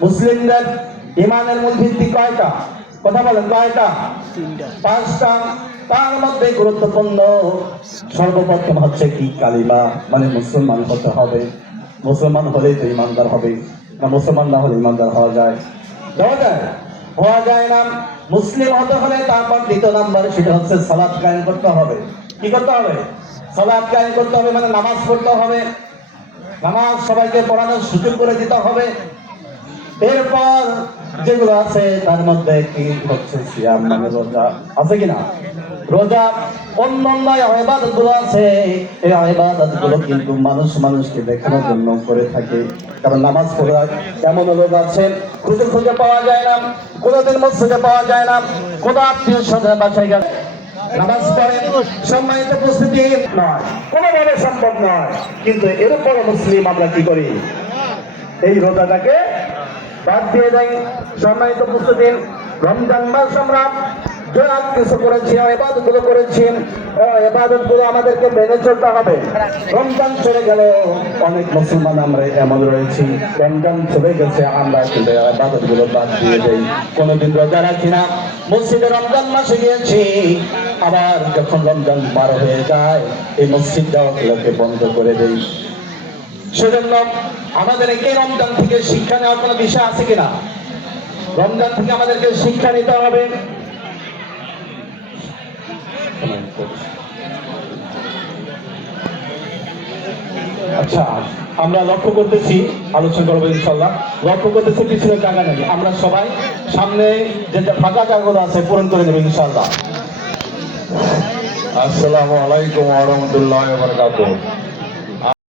মুসলিমদের ইমানের মূল ভিত্তি কয়টা? কথা বলেন, কয়টা? পাঁচটা। তার মধ্যে গুরুত্বপূর্ণ সর্বপ্রথম হচ্ছে কি? কালিমা, মানে মুসলমান হতে হবে। মুসলমান হলেই তো ইমানদার হবে, না মুসলমান না হলে ইমানদার হওয়া যায়? হওয়া যায় না। মুসলিম হতে হলে তারপর দ্বিতীয় নাম্বার, সেটা হচ্ছে সালাত কায়েম করতে হবে। কি করতে হবে? সালাত কায়েম করতে হবে, মানে নামাজ পড়তে হবে। নামাজ সবাইকে পড়ানোর সুযোগ করে দিতে হবে। এরপর যেগুলো আছে তার মধ্যে কি হচ্ছে? সিয়াম, মানে রোজা। আছে কিনা? রোজা, অন্যান্য ইবাদত গুলো আছে, এই ইবাদত গুলো কিন্তু মানুষকে দেখানোর জন্য করে থাকে। কারণ নামাজ পড়া এমন লোক আছে খুঁজে পাওয়া যায় না, কোনোদিন মসজিদে পাওয়া যায় না, কোন আত্মীয় স্বজন বাসায় গেলে নামাজ পড়ে, সম্মানিত উপস্থিতি নয়, কোনোভাবে সম্ভব নয়। কিন্তু এরপর মুসলিম আমরা কি করি? এই রোজাটাকে বাদ দিয়ে দেয়। সম্মানিত উপস্থিতি, রমজান মাস আমরা যা কিছু করেছি, ইবাদত গুলো করেছি, ইবাদত গুলো আমাদেরকে মেনে চলতে হবে। রমজান চলে গেল, অনেক মুসলমান আমরা এমন রয়েছি, রমজান চলে গেছে, আমরা কিন্তু ইবাদত গুলো বাদ দিয়ে দেই, কোনোদিন রোজা রাখি না। মসজিদে রমজান মাসে গিয়েছি, আবার যখন রমজান পার হয়ে যায় এই মসজিদ গুলোকে বন্ধ করে দেই। সেজন্য আমাদের এই রমজান থেকে শিক্ষা নেওয়ার কোনো বিষয় আছে কিনা? রমজান থেকে আমাদেরকে শিক্ষা নিতে হবে। আচ্ছা, আমরা লক্ষ্য করতেছি, আলোচনা করবো ইনশাল্লাহ, লক্ষ্য করতেছি পিছনে জায়গা নেই, আমরা সবাই সামনে যেটা ফাঁকা জায়গাগুলো আছে পূরণ করে দেবো ইনশাল্লাহ। আসসালামু আলাইকুম ওয়া রাহমাতুল্লাহি ওয়া বারাকাতুহু।